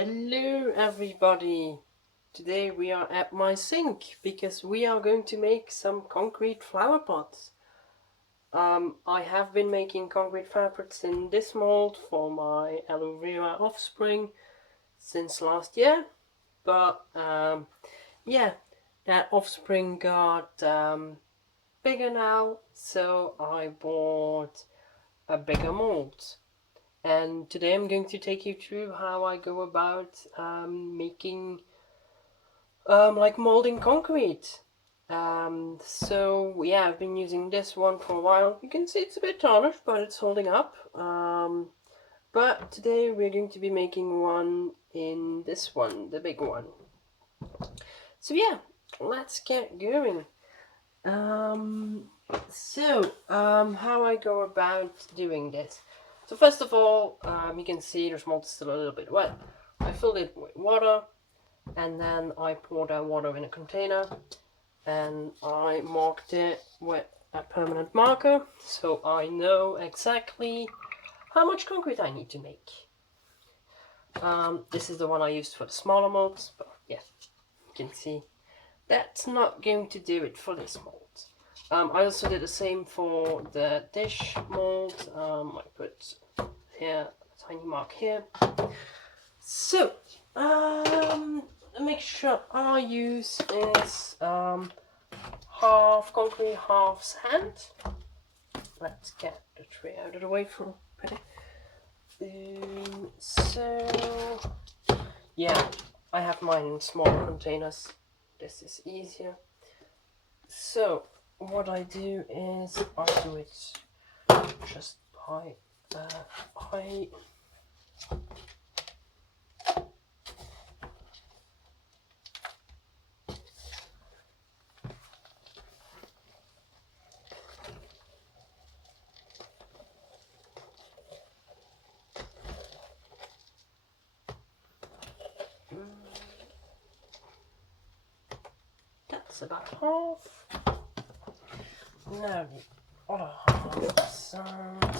Hello everybody! Today we are at my sink because we are going to make some concrete flower pots. I have been making concrete flower pots in this mold for my aloe vera offspring since last year, but yeah, that offspring got bigger now, so I bought a bigger mold. And today I'm going to take you through how I go about making like molding concrete. So yeah, I've been using this one for a while. You can see it's a bit tarnished, but it's holding up. But today we're going to be making one in this one, the big one. So yeah, let's get going. How I go about doing this. So first of all, you can see the mold is still a little bit wet. I filled it with water, and then I poured that water in a container, and I marked it with a permanent marker, so I know exactly how much concrete I need to make. This is the one I used for the smaller molds, but yeah, you can see that's not going to do it for this mold. I also did the same for the dish mold. I put here a tiny mark here. So, the mixture I use is half concrete, half sand. Let's get the tray out of the way for a minute. So, yeah, I have mine in smaller containers. This is easier. So, what I do is I do it just by eye. That's about half. Now the other half sand.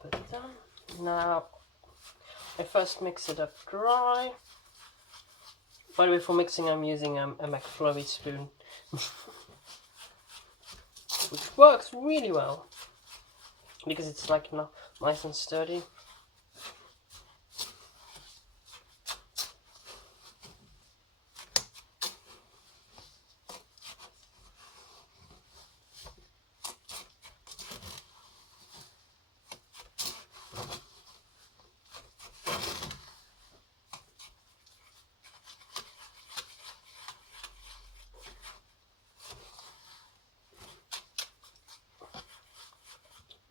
Put it down. Now I first mix it up dry. By the way, for mixing I'm using a McFlurry spoon. Which works really well because it's like nice and sturdy.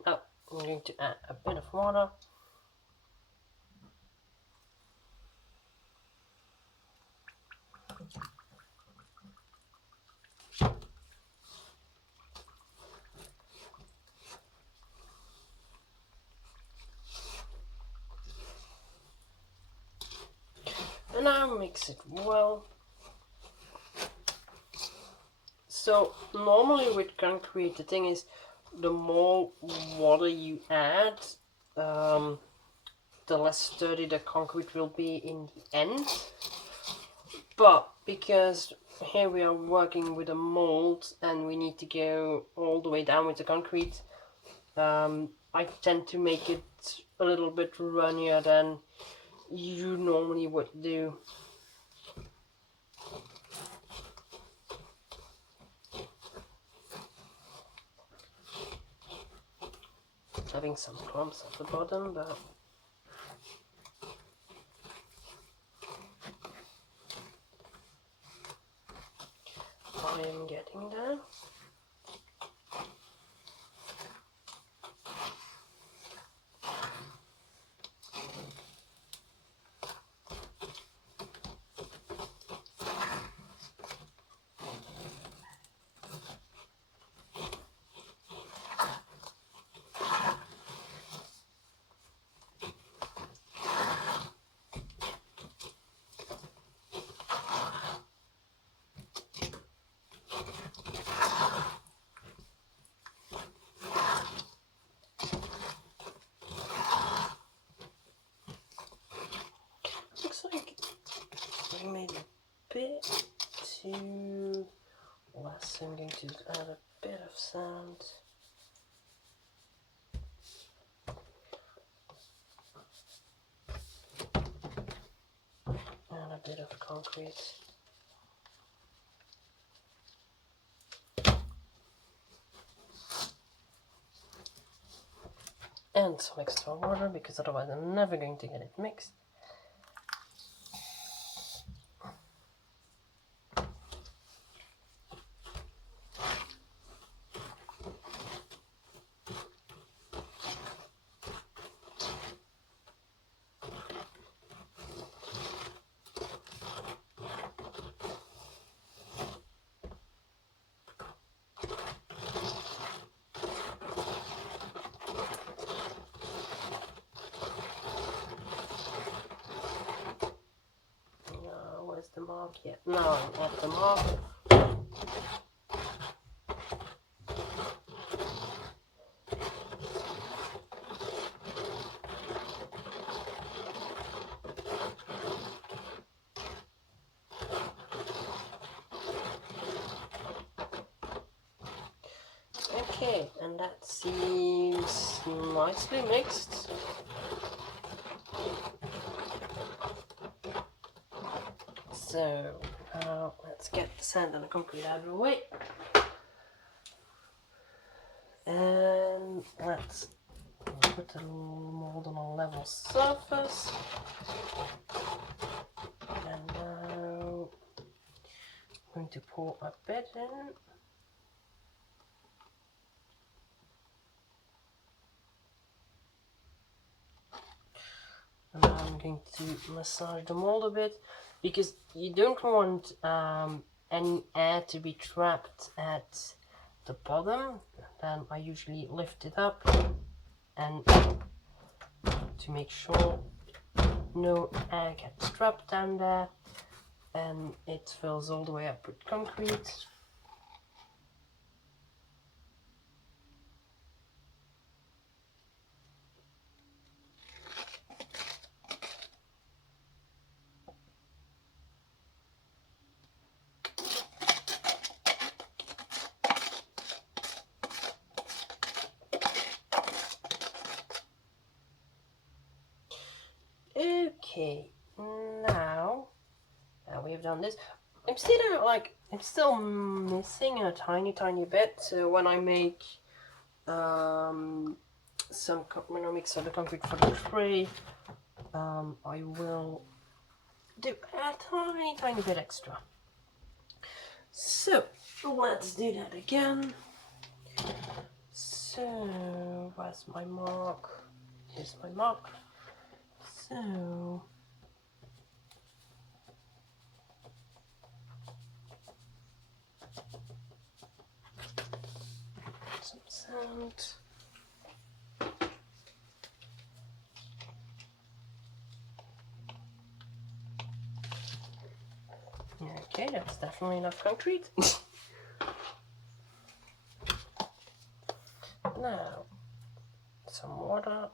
Now I'm going to add a bit of water. And now mix it well. So normally with concrete, the thing is, the more water you add, the less sturdy the concrete will be in the end. But because here we are working with a mold and we need to go all the way down with the concrete, I tend to make it a little bit runnier than you normally would do. Having some clumps at the bottom, but I am getting there. bit too less. I'm going to add a bit of sand. And a bit of concrete. And some extra water, because otherwise I'm never going to get it mixed. Where's the mark yet? No, I'm at the mark. Okay, and that seems nicely mixed. So, let's get the sand and the concrete out of the way. And let's put the mold on a level surface. And now I'm going to pour a bit in. And now I'm going to massage the mold a bit, because you don't want any air to be trapped at the bottom. Then I usually lift it up and to make sure no air gets trapped down there, and it fills all the way up with concrete. Okay, now we have done this. I'm still missing a tiny bit. So when I make when I mix up the concrete for the tray, I will do a tiny bit extra. So let's do that again. So where's my mark? Here's my mark. So some sand. Okay, that's definitely enough concrete. Now, some water.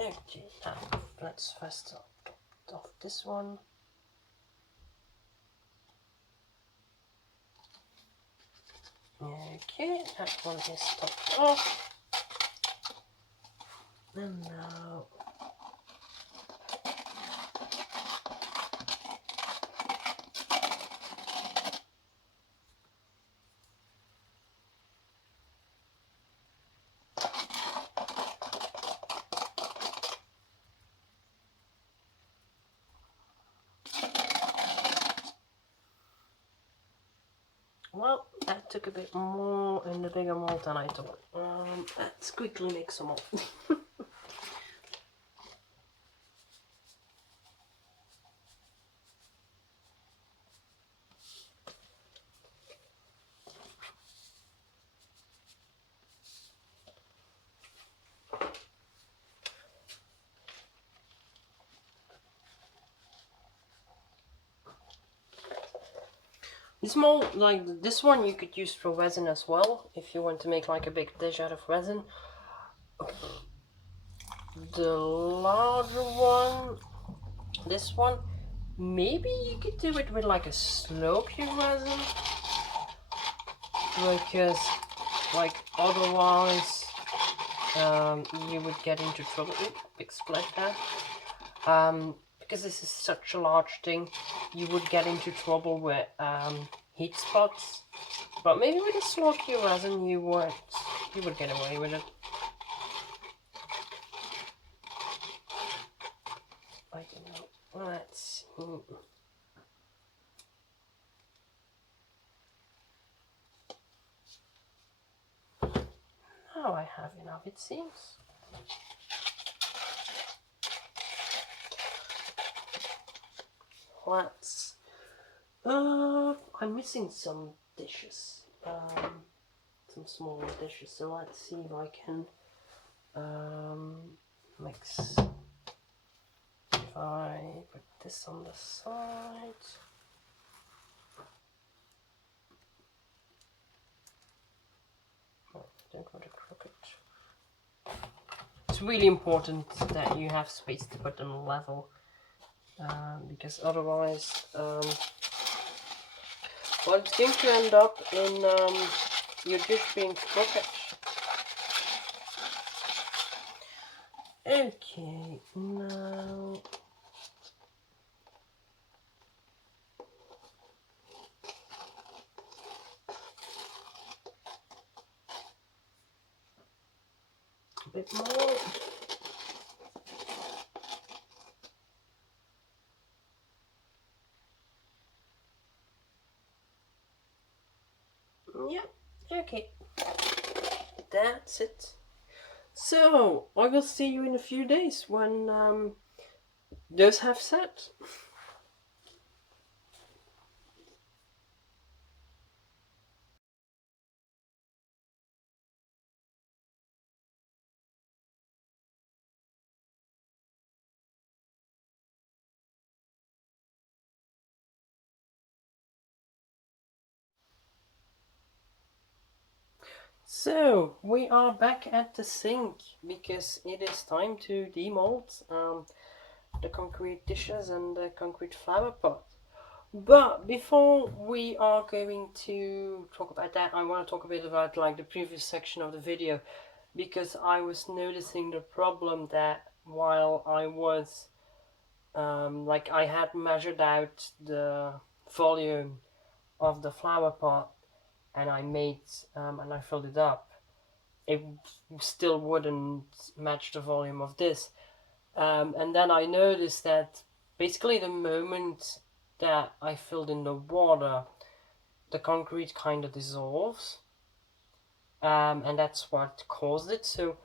Okay, now let's first off this one. Okay, that one is topped off. And now well, that took a bit more in the bigger mold than I thought. Let's quickly mix them up. It's more like this one you could use for resin as well, if you want to make like a big dish out of resin. The larger one, this one, maybe you could do it with like a slow cure resin, because like otherwise you would get into trouble. Ooh, big splash there. Because this is such a large thing, you would get into trouble with heat spots. But maybe with a slow cure resin you would get away with it. I don't know. Let's see. Now I have enough, it seems. Let's. I'm missing some dishes. Some smaller dishes. So let's see if I can mix. If I put this on the side. Oh, don't want to crook it. It's really important that you have space to put them level, because otherwise, well, it's going to end up in your dish being crooked. Okay, now a bit more. Yeah, okay, that's it. So, I will see you in a few days when those have set. So, we are back at the sink because it is time to demold the concrete dishes and the concrete flower pot. But before we are going to talk about that, I want to talk a bit about like the previous section of the video, because I was noticing the problem that while I was like I had measured out the volume of the flower pot and I made and I filled it up, it still wouldn't match the volume of this. And then I noticed that basically the moment that I filled in the water, the concrete kind of dissolves, and that's what caused it. So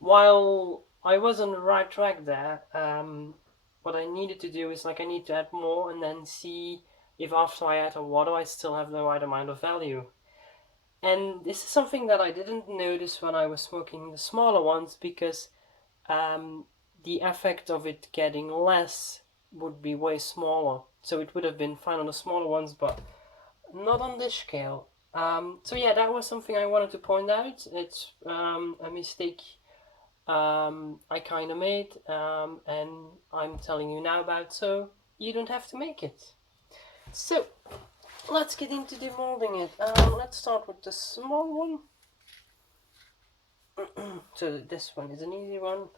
while I was on the right track there, what I needed to do is like I need to add more and then see if after I add the water I still have the right amount of value. And this is something that I didn't notice when I was smoking the smaller ones, because the effect of it getting less would be way smaller. So it would have been fine on the smaller ones, but not on this scale. So yeah, that was something I wanted to point out. It's a mistake I kind of made, and I'm telling you now about, so you don't have to make it. So let's get into demolding it. Let's start with the small one. So this one is an easy one.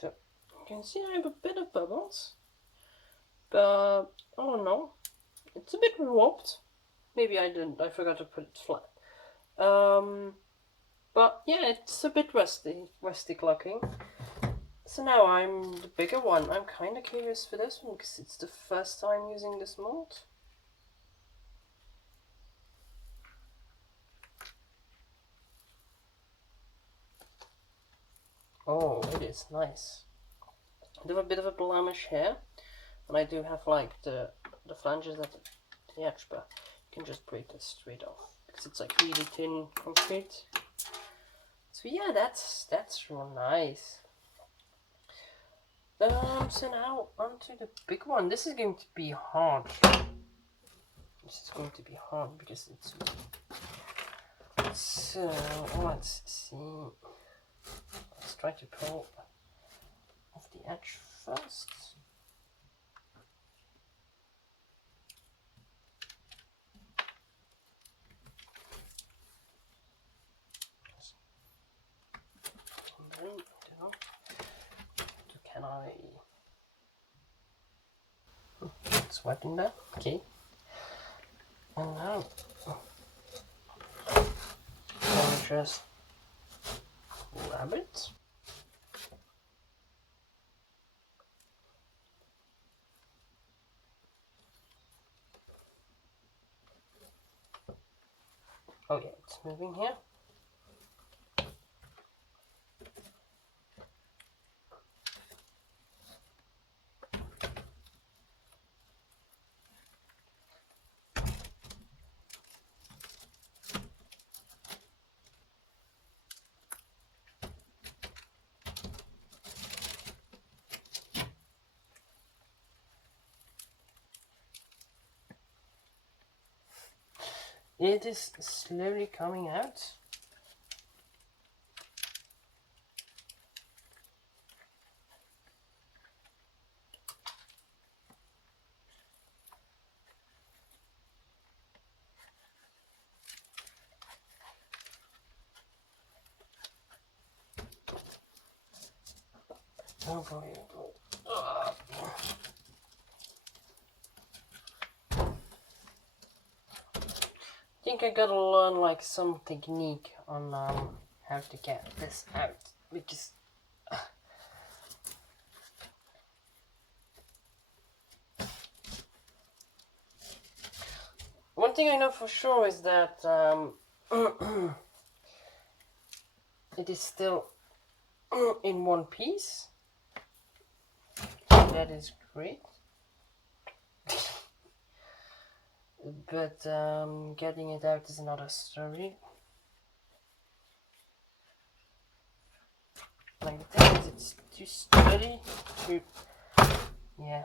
So you can see I have a bit of bubbles, but I don't know, it's a bit warped. Maybe I forgot to put it flat. But yeah, it's a bit rustic looking. So now I'm the bigger one. I'm kind of curious for this one because it's the first time using this mold. Oh, it is nice. I have a bit of a blemish here, and I do have like the the flanges at the edge, but you can just break that straight off because it's like really thin concrete. So yeah, that's real nice. So now onto the big one. This is going to be hard. This is going to be hard because it's. So let's see. Let's try to pull off the edge first. And then down. So can I? It's wet in there. Okay. And now I'll just grab it. Oh yeah, it's moving here. It is slowly coming out. Oh boy, oh boy. I think I gotta learn like some technique on how to get this out because one thing I know for sure is that it is still in one piece. That is great. But getting it out is another story. Like the thing is, it's too sturdy to, yeah.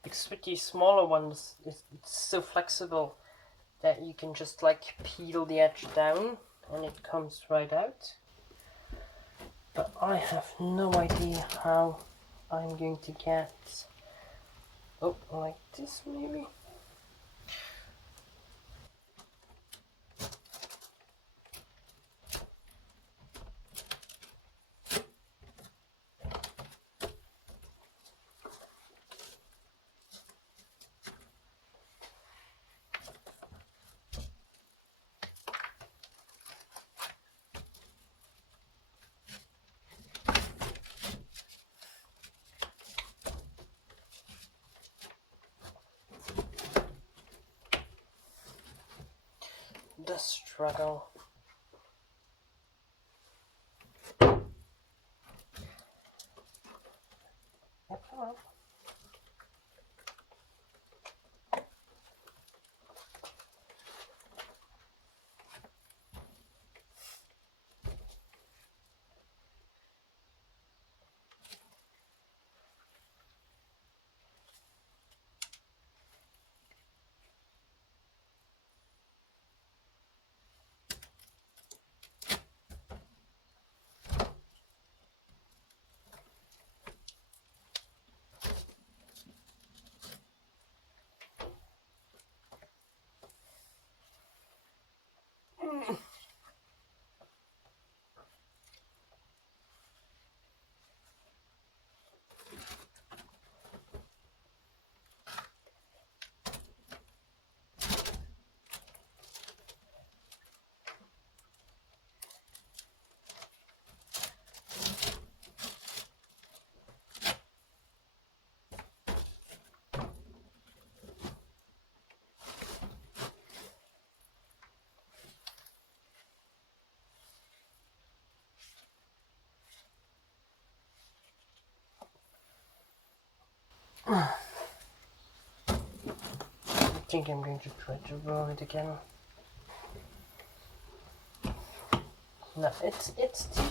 Because with these smaller ones, it's so flexible that you can just like peel the edge down and it comes right out. But I have no idea how I'm going to get, oh, like this maybe? The struggle. Yep, come on. I think I'm going to try to roll it again. No, it's too.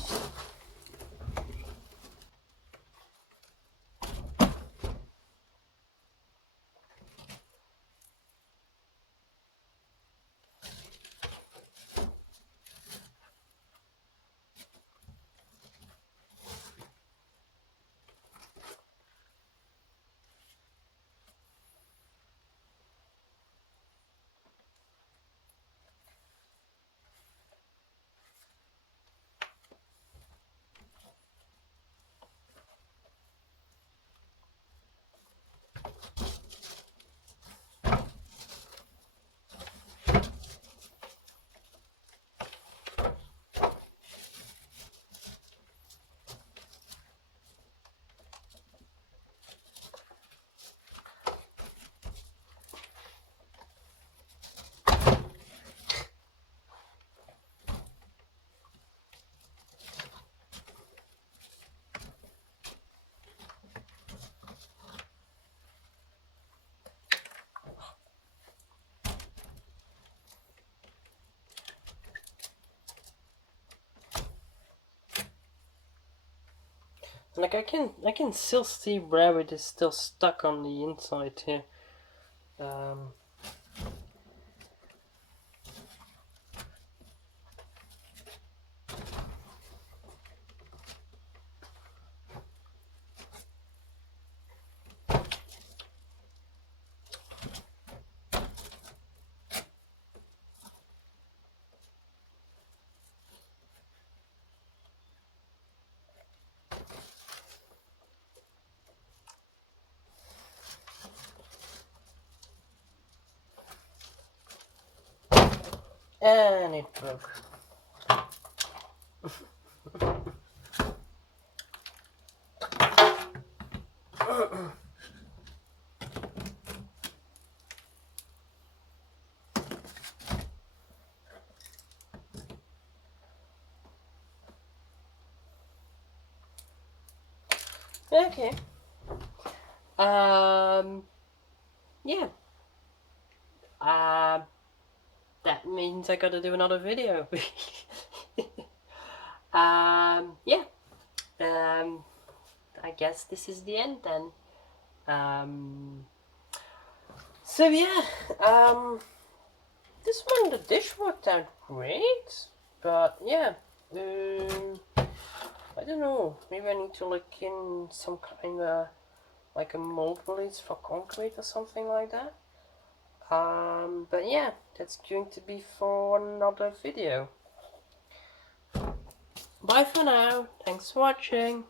Like I can still see where it is still stuck on the inside here. Um, and it broke. Okay. Yeah. That means I gotta do another video. Yeah. I guess this is the end then. So yeah, this one, the dish worked out great, but yeah, I don't know, maybe I need to look in some kind of, like a mold release for concrete or something like that. But yeah, that's going to be for another video. Bye for now, thanks for watching.